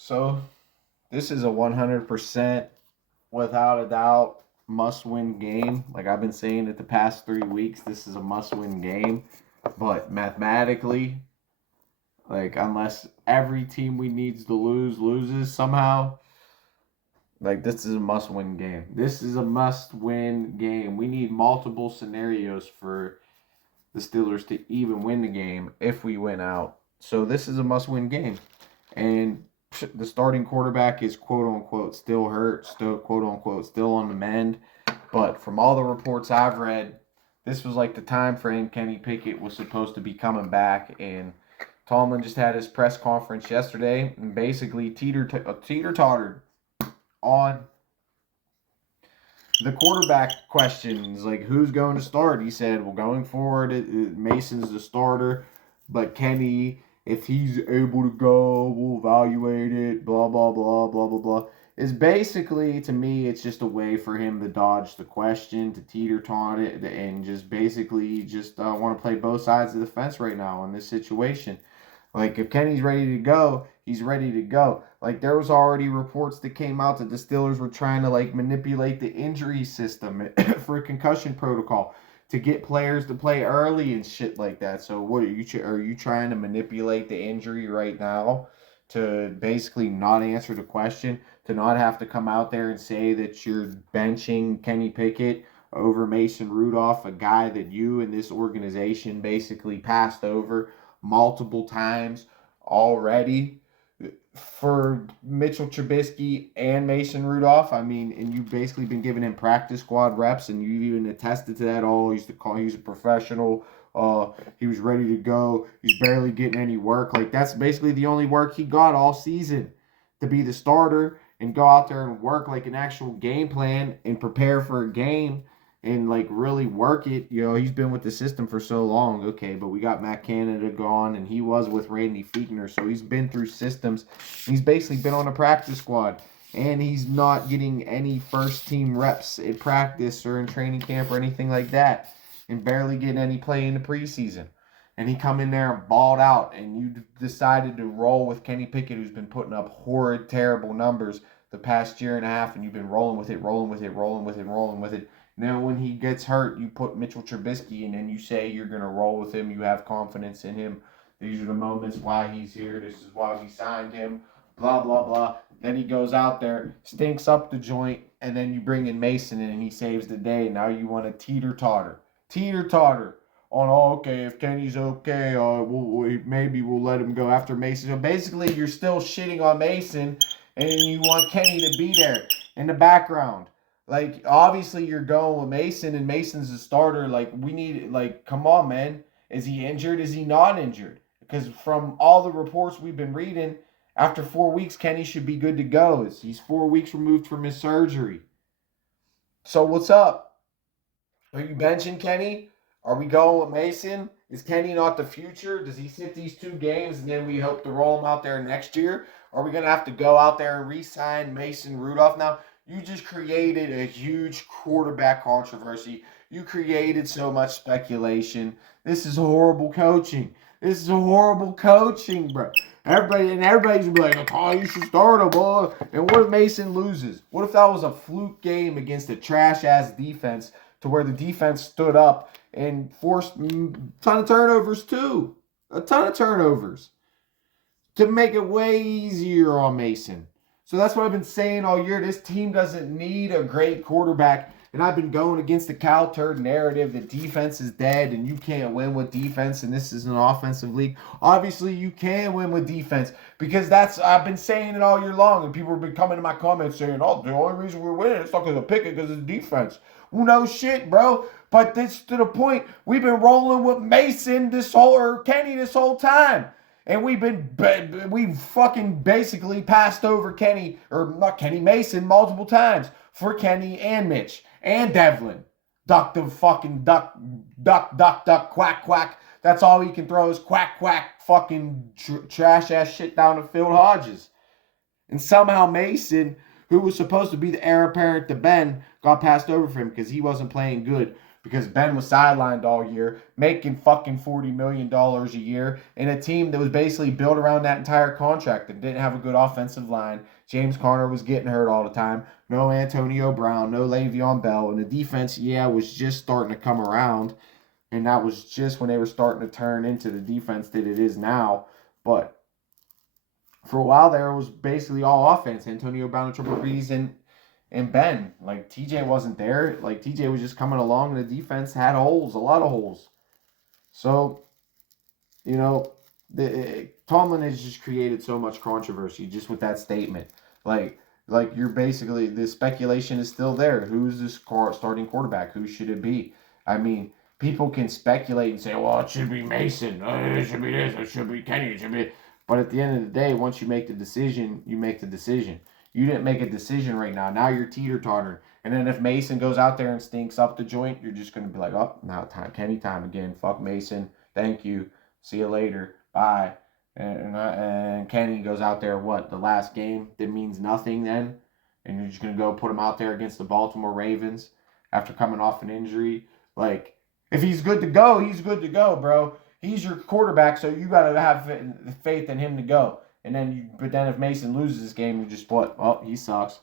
So this is a 100% without a doubt must-win game. Like I've been saying it the past 3 weeks, this is a must-win game. But mathematically, like unless every team we needs to loses somehow, like this is a must-win game. This is a must-win game. We need multiple scenarios for the Steelers to even win the game if we win out. So this is a must-win game. And the starting quarterback is quote unquote still hurt, still quote unquote still on the mend. But from all the reports I've read, this was like the time frame Kenny Pickett was supposed to be coming back. And Tomlin just had his press conference yesterday and basically teeter-tottered on the quarterback questions, like who's going to start. He said, well, going forward, Mason's the starter, but Kenny, if he's able to go, we'll evaluate it, blah, blah, blah, blah, blah, blah. It's basically, to me, it's just a way for him to dodge the question, to teeter-tot it, and just basically just want to play both sides of the fence right now in this situation. Like, if Kenny's ready to go, he's ready to go. Like, there was already reports that came out that the Steelers were trying to, like, manipulate the injury system for a concussion protocol to get players to play early and shit like that. So, what are you trying to manipulate the injury right now to basically not answer the question, to not have to come out there and say that you're benching Kenny Pickett over Mason Rudolph, a guy that you and this organization basically passed over multiple times already for Mitchell Trubisky and Mason Rudolph? I mean, and you've basically been giving him practice squad reps, and you've even attested to that. Oh, he's a professional. He was ready to go. He's barely getting any work. Like, that's basically the only work he got all season, to be the starter and go out there and work like an actual game plan and prepare for a game and like really work it. You know, he's been with the system for so long. Okay, but we got Matt Canada gone, and he was with Randy Fichtner, so he's been through systems. He's basically been on a practice squad, and he's not getting any first team reps at practice or in training camp or anything like that, and barely getting any play in the preseason. And he come in there and balled out, and you decided to roll with Kenny Pickett, who's been putting up horrid, terrible numbers the past year and a half, and you've been rolling with it. Now, when he gets hurt, you put Mitchell Trubisky, and then you say you're going to roll with him. You have confidence in him. These are the moments why he's here. This is why we signed him. Blah, blah, blah. Then he goes out there, stinks up the joint, and then you bring in Mason, and he saves the day. Now you want to teeter-totter. Teeter-totter on, oh, okay, if Kenny's okay, maybe we'll let him go after Mason. So basically, you're still shitting on Mason, and you want Kenny to be there in the background. Like, obviously, you're going with Mason, and Mason's the starter. Like, we need, like, come on, man. Is he injured? Is he not injured? Because from all the reports we've been reading, after 4 weeks, Kenny should be good to go. He's 4 weeks removed from his surgery. So, what's up? Are you benching Kenny? Are we going with Mason? Is Kenny not the future? Does he sit these 2 games, and then we hope to roll him out there next year? Are we going to have to go out there and re-sign Mason Rudolph now? You just created a huge quarterback controversy. You created so much speculation. This is horrible coaching. This is horrible coaching, bro. Everybody's like, oh, you should start him, boy. And what if Mason loses? What if that was a fluke game against a trash-ass defense to where the defense stood up and forced a ton of turnovers too? A ton of turnovers to make it way easier on Mason. So that's what I've been saying all year. This team doesn't need a great quarterback. And I've been going against the cow turd narrative that defense is dead and you can't win with defense and this is an offensive league. Obviously, you can win with defense because I've been saying it all year long. And people have been coming to my comments saying, oh, the only reason we're winning is not because of Pickett, because of defense. Well, no shit, bro. But this to the point, we've been rolling with Mason Kenny this whole time. And we've fucking basically passed over Mason multiple times for Kenny and Mitch and Devlin. Duck, quack, quack. That's all he can throw is quack, quack, fucking trash ass shit down to Phil Hodges. And somehow Mason, who was supposed to be the heir apparent to Ben, got passed over for him because he wasn't playing good. because Ben was sidelined all year, making fucking $40 million a year in a team that was basically built around that entire contract that didn't have a good offensive line. James Conner was getting hurt all the time. No Antonio Brown, no Le'Veon Bell. And the defense, was just starting to come around. And that was just when they were starting to turn into the defense that it is now. But for a while there, it was basically all offense. Antonio Brown and Triple B's and Ben. Like, TJ wasn't there. Like, TJ was just coming along, and the defense had holes, a lot of holes. So, Tomlin has just created so much controversy just with that statement. Like you're basically, the speculation is still there. Who's this starting quarterback? Who should it be? I mean, people can speculate and say, well, it should be Mason. It should be this. It should be Kenny. It should be... But at the end of the day, once you make the decision, you make the decision. You didn't make a decision right now. Now you're teeter-tottering. And then if Mason goes out there and stinks up the joint, you're just going to be like, oh, now time, Kenny time again. Fuck Mason. Thank you. See you later. Bye. And Kenny goes out there, the last game that means nothing then? And you're just going to go put him out there against the Baltimore Ravens after coming off an injury? Like, if he's good to go, he's good to go, bro. He's your quarterback, so you got to have faith in him to go. But then if Mason loses this game, you just well, he sucks.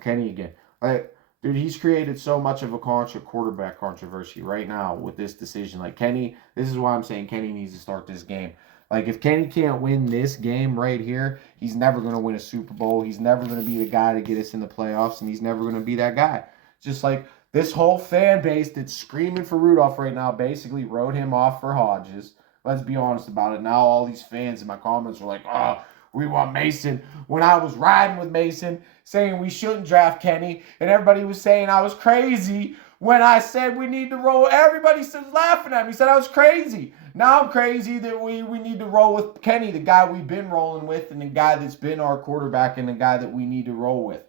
Kenny again. Like, dude, he's created so much of a quarterback controversy right now with this decision. Like, Kenny, this is why I'm saying Kenny needs to start this game. Like, if Kenny can't win this game right here, he's never going to win a Super Bowl. He's never going to be the guy to get us in the playoffs, and he's never going to be that guy. Just like this whole fan base that's screaming for Rudolph right now basically wrote him off for Hodges. Let's be honest about it. Now all these fans in my comments are like, oh, we want Mason. When I was riding with Mason saying we shouldn't draft Kenny, and everybody was saying I was crazy when I said we need to roll. Everybody was laughing at me, said I was crazy. Now I'm crazy that we need to roll with Kenny, the guy we've been rolling with, and the guy that's been our quarterback, and the guy that we need to roll with.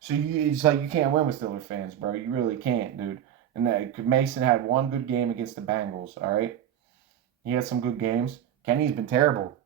So it's like you can't win with Steelers fans, bro. You really can't, dude. And Mason had one good game against the Bengals, all right? He had some good games. Kenny's been terrible.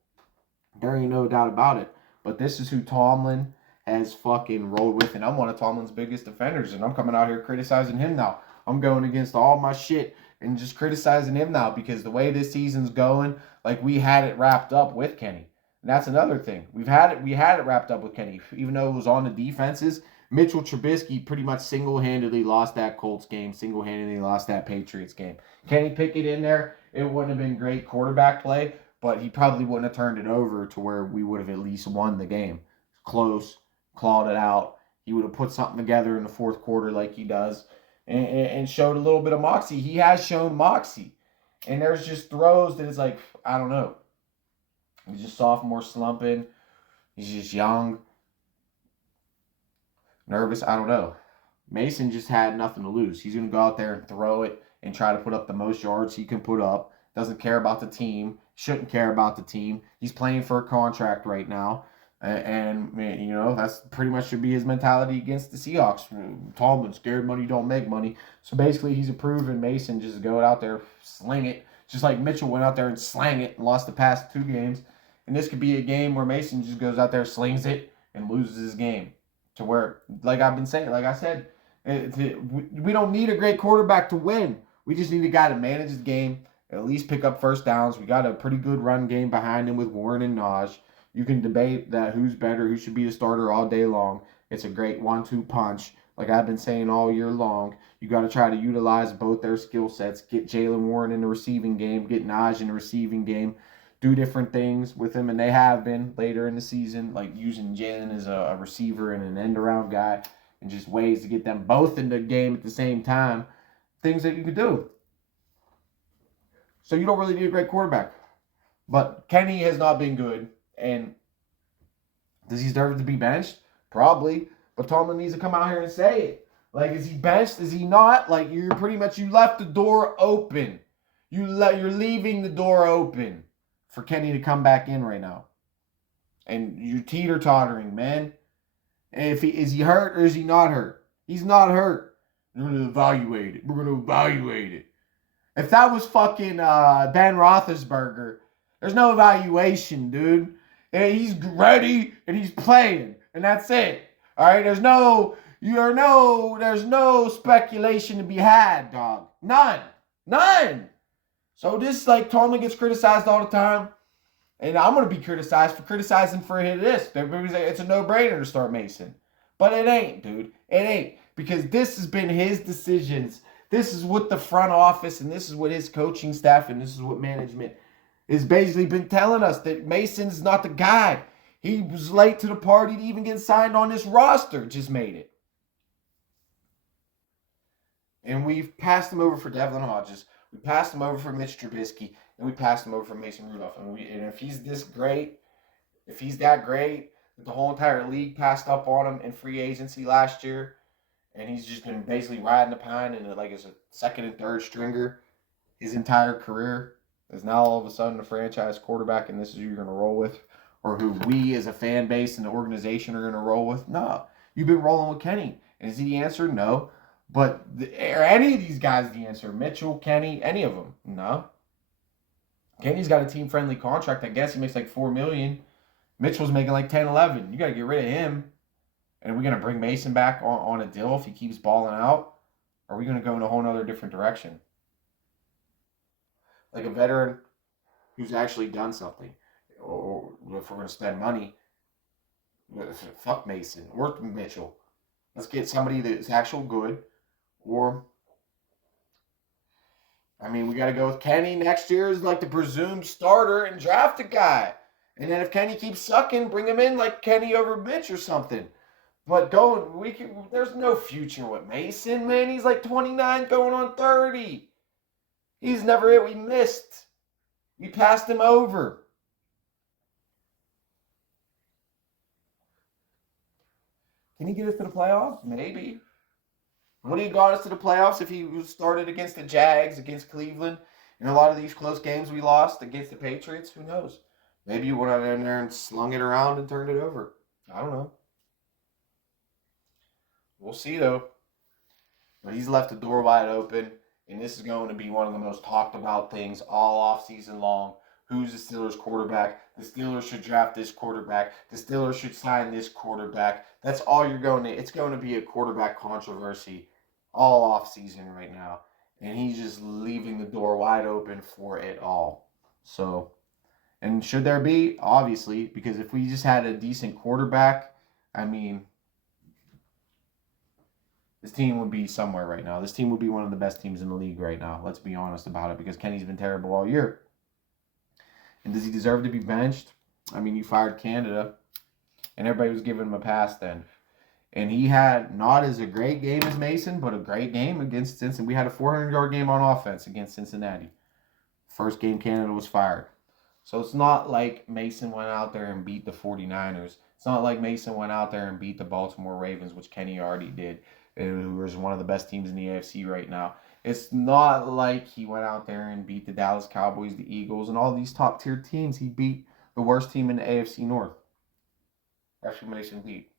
There ain't no doubt about it. But this is who Tomlin has fucking rolled with, and I'm one of Tomlin's biggest defenders, and I'm coming out here criticizing him now. I'm going against all my shit and just criticizing him now because the way this season's going, like, we had it wrapped up with Kenny. And that's another thing. We had it wrapped up with Kenny. Even though it was on the defenses, Mitchell Trubisky pretty much single-handedly lost that Colts game, single-handedly lost that Patriots game. Kenny Pickett in there, it wouldn't have been great quarterback play, but he probably wouldn't have turned it over to where we would have at least won the game. Close, clawed it out. He would have put something together in the fourth quarter like he does and showed a little bit of moxie. He has shown moxie. And there's just throws that it's like, I don't know. He's just sophomore slumping. He's just young. Nervous, I don't know. Mason just had nothing to lose. He's going to go out there and throw it and try to put up the most yards he can put up. Doesn't care about the team. Shouldn't care about the team. He's playing for a contract right now. And that's pretty much should be his mentality against the Seahawks. Tomlin, scared money don't make money. So basically he's approving Mason just go out there, sling it. Just like Mitchell went out there and slang it and lost the past 2 games. And this could be a game where Mason just goes out there, slings it, and loses his game. To where, like I've been saying, like I said, we don't need a great quarterback to win. We just need a guy to manage the game, at least pick up first downs. We got a pretty good run game behind him with Warren and Najee. You can debate that who's better, who should be the starter all day long. It's a great 1-2 punch. Like I've been saying all year long, you got to try to utilize both their skill sets. Get Jaylen Warren in the receiving game, get Najee in the receiving game. Do different things with him, and they have been later in the season, like using Jalen as a receiver and an end-around guy, and just ways to get them both in the game at the same time. Things that you could do. So you don't really need a great quarterback. But Kenny has not been good, and does he deserve to be benched? Probably. But Tomlin needs to come out here and say it. Like, is he benched? Is he not? Like, you left the door open. You're leaving the door open for Kenny to come back in right now. And you're teeter-tottering, man. And is he hurt or is he not hurt? He's not hurt. We're going to evaluate it. If that was fucking Ben Roethlisberger, there's no evaluation, dude. And he's ready and he's playing. And that's it. All right? There's no, There's no speculation to be had, dog. None. So this, like, Tomlin gets criticized all the time. And I'm going to be criticized for criticizing for this. Everybody's like, it's a no-brainer to start Mason. But it ain't, dude. It ain't. Because this has been his decisions. This is what the front office and this is what his coaching staff and this is what management has basically been telling us, that Mason's not the guy. He was late to the party to even get signed on this roster. Just made it. And we've passed him over for Devlin Hodges. We passed him over for Mitch Trubisky. And we passed him over for Mason Rudolph. And if he's this great, if he's that great, that the whole entire league passed up on him in free agency last year, and he's just been basically riding the pine and like as a second and third stringer his entire career, is now all of a sudden a franchise quarterback, and this is who you're going to roll with, or who we as a fan base and the organization are going to roll with? No. You've been rolling with Kenny. And is he the answer? No. But are any of these guys the answer? Mitchell, Kenny, any of them? No. Kenny's got a team-friendly contract. I guess he makes like $4 million. Mitchell's making like 10, 11. You got to get rid of him. And are we going to bring Mason back on a deal if he keeps balling out? Or are we going to go in a whole other different direction? Like a veteran who's actually done something. Or if we're going to spend money, fuck Mason or Mitchell. Let's get somebody that's actual good. Or, I mean, we got to go with Kenny next year as like the presumed starter and draft a guy. And then if Kenny keeps sucking, bring him in like Kenny over Mitch or something. But there's no future with Mason, man. He's like 29 going on 30. He's never it. We missed. We passed him over. Can he get us to the playoffs? Maybe. Would he got us to the playoffs if he started against the Jags, against Cleveland, and a lot of these close games we lost against the Patriots? Who knows? Maybe you went out in there and slung it around and turned it over. I don't know. We'll see, though. But he's left the door wide open, and this is going to be one of the most talked about things all offseason long. Who's the Steelers quarterback? The Steelers should draft this quarterback. The Steelers should sign this quarterback. That's all you're going to... It's going to be a quarterback controversy all offseason right now. And he's just leaving the door wide open for it all. So, and should there be? Obviously, because if we just had a decent quarterback, I mean... this team would be somewhere right now. This team would be one of the best teams in the league right now. Let's be honest about it, because Kenny's been terrible all year. And does he deserve to be benched? I mean, you fired Canada, and everybody was giving him a pass then. And he had not as a great game as Mason, but a great game against Cincinnati. We had a 400-yard game on offense against Cincinnati. First game Canada was fired. So it's not like Mason went out there and beat the 49ers. It's not like Mason went out there and beat the Baltimore Ravens, which Kenny already did, who is one of the best teams in the AFC right now. It's not like he went out there and beat the Dallas Cowboys, the Eagles, and all these top-tier teams. He beat the worst team in the AFC North. That's who Mason beat.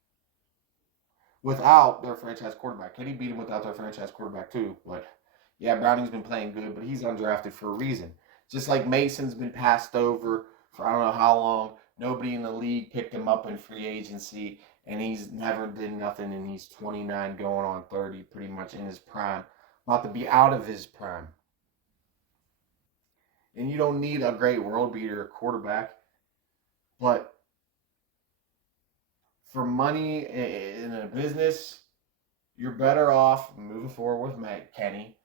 Without their franchise quarterback. Kenny beat him without their franchise quarterback too. But, yeah, Browning's been playing good, but he's undrafted for a reason. Just like Mason's been passed over for I don't know how long. Nobody in the league picked him up in free agency, and he's never did nothing, and he's 29 going on 30, pretty much in his prime. About to be out of his prime. And you don't need a great world beater quarterback, but for money in a business, you're better off moving forward with Kenny,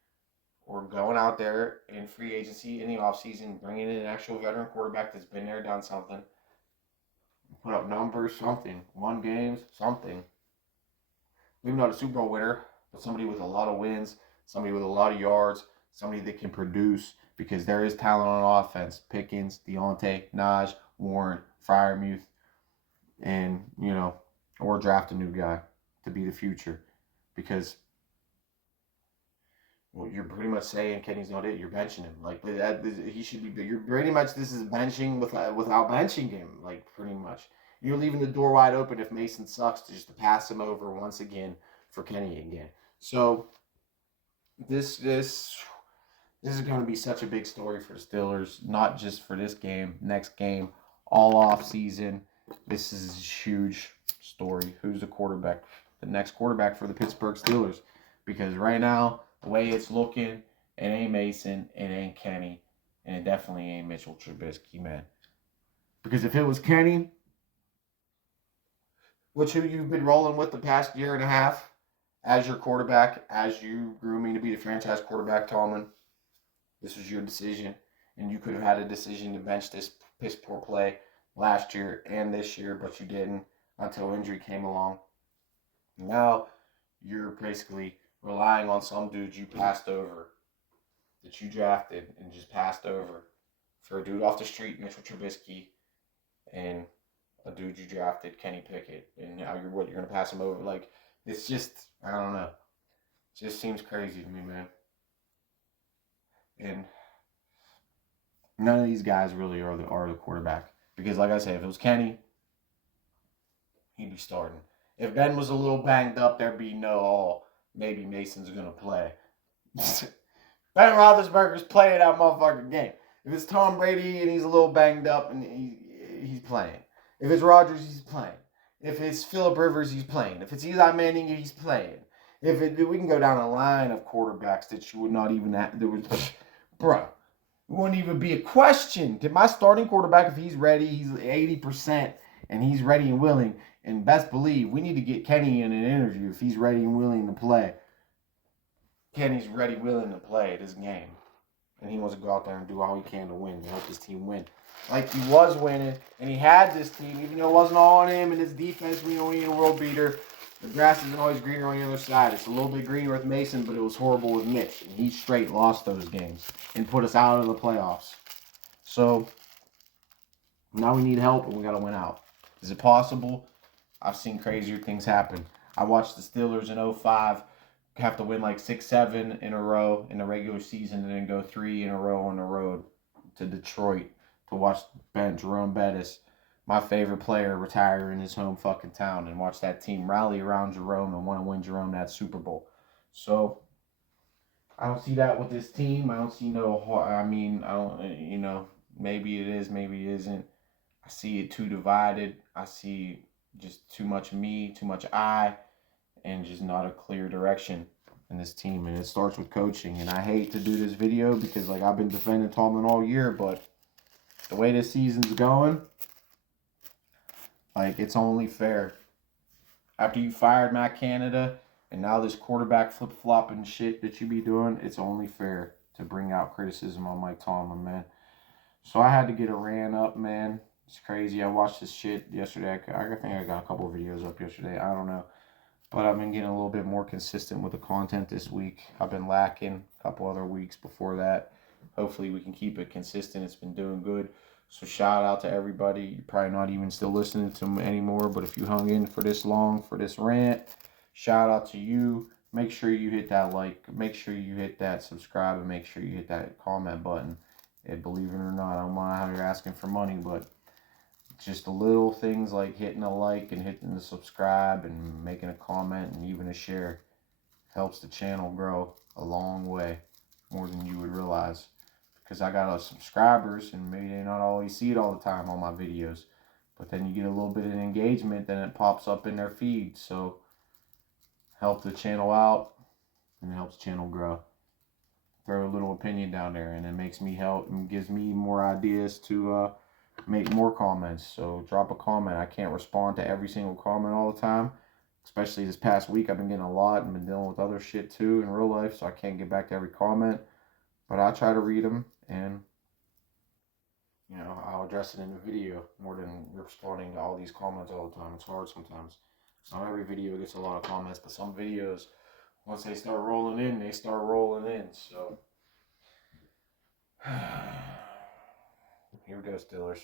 or going out there in free agency in the offseason, bringing in an actual veteran quarterback that's been there, done something. Put up numbers, something. Won games, something. Maybe not a Super Bowl winner, but somebody with a lot of wins, somebody with a lot of yards, somebody that can produce, because there is talent on offense. Pickens, Deontay, Najee, Warren, Freiermuth, and, or draft a new guy to be the future. Because, well, you're pretty much saying Kenny's not it. You're benching him. Like, he should be. You're pretty much, this is benching without benching him. Like, pretty much. You're leaving the door wide open if Mason sucks to pass him over once again for Kenny again. So, this is going to be such a big story for the Steelers. Not just for this game, next game, all off season. This is a huge story. Who's the quarterback? the next quarterback for the Pittsburgh Steelers. Because right now, the way it's looking, it ain't Mason, it ain't Kenny, and it definitely ain't Mitchell Trubisky, man. Because if it was Kenny, which who you've been rolling with the past year and a half as your quarterback, as you grooming to be the franchise quarterback, Tomlin, this was your decision, and you could have had a decision to bench this piss poor play last year and this year, but you didn't until injury came along. Now you're basically relying on some dude you passed over, that you drafted and just passed over, for a dude off the street, Mitchell Trubisky, and a dude you drafted, Kenny Pickett, and now you're going to pass him over? Like, it's just, I don't know. It just seems crazy to me, man. And none of these guys really are the quarterback. Because, like I said, if it was Kenny, he'd be starting. If Ben was a little banged up, there'd be maybe Mason's going to play. Ben Roethlisberger's playing that motherfucking game. If it's Tom Brady and he's a little banged up and he's playing. If it's Rodgers, he's playing. If it's Phillip Rivers, he's playing. If it's Eli Manning, he's playing. We can go down a line of quarterbacks that you would not even have. Bro, it wouldn't even be a question. Did my starting quarterback, if he's ready, he's 80%, and he's ready and willing, and best believe, we need to get Kenny in an interview if he's ready and willing to play. Kenny's ready, willing to play this game. And he wants to go out there and do all he can to win, to help his team win. Like he was winning, and he had this team, even though it wasn't all on him and his defense. We know he ain't a world beater. The grass isn't always greener on the other side. It's a little bit greener with Mason, but it was horrible with Mitch. And he straight lost those games and put us out of the playoffs. So now we need help, and we got to win out. Is it possible? I've seen crazier things happen. I watched the Steelers in 2005 have to win like 6-7 in a row in the regular season, and then go 3 in a row on the road to Detroit to watch Jerome Bettis, my favorite player, retire in his home fucking town, and watch that team rally around Jerome and want to win Jerome that Super Bowl. So I don't see that with this team. I don't see maybe it is, maybe it isn't. I see it too divided. I see just too much me, too much I, and just not a clear direction in this team. And it starts with coaching. And I hate to do this video because, like, I've been defending Tomlin all year, but the way this season's going, like, it's only fair. After you fired Matt Canada and now this quarterback flip-flopping shit that you be doing, it's only fair to bring out criticism on Mike Tomlin, man. So I had to get a rant up, man. It's crazy. I watched this shit yesterday. I think I got a couple of videos up yesterday. I don't know. But I've been getting a little bit more consistent with the content this week. I've been lacking a couple other weeks before that. Hopefully we can keep it consistent. It's been doing good. So shout out to everybody. You're probably not even still listening to me anymore, but if you hung in for this long, for this rant, shout out to you. Make sure you hit that like, make sure you hit that subscribe, and make sure you hit that comment button. And believe it or not, I don't mind how you're asking for money, but just the little things like hitting a like and hitting the subscribe and making a comment and even a share helps the channel grow a long way, more than you would realize. Because I got subscribers, and maybe they not always see it all the time on my videos. But then you get a little bit of engagement, then it pops up in their feed. So help the channel out, and it helps the channel grow. Throw a little opinion down there, and it makes me help and gives me more ideas to make more comments. So drop a comment. I can't respond to every single comment all the time. Especially this past week, I've been getting a lot and been dealing with other shit too in real life, so I can't get back to every comment. But I try to read them, and I'll address it in the video more than responding to all these comments all the time. It's hard sometimes. So not every video gets a lot of comments, but some videos, once they start rolling in, they start rolling in. So here we go, Steelers.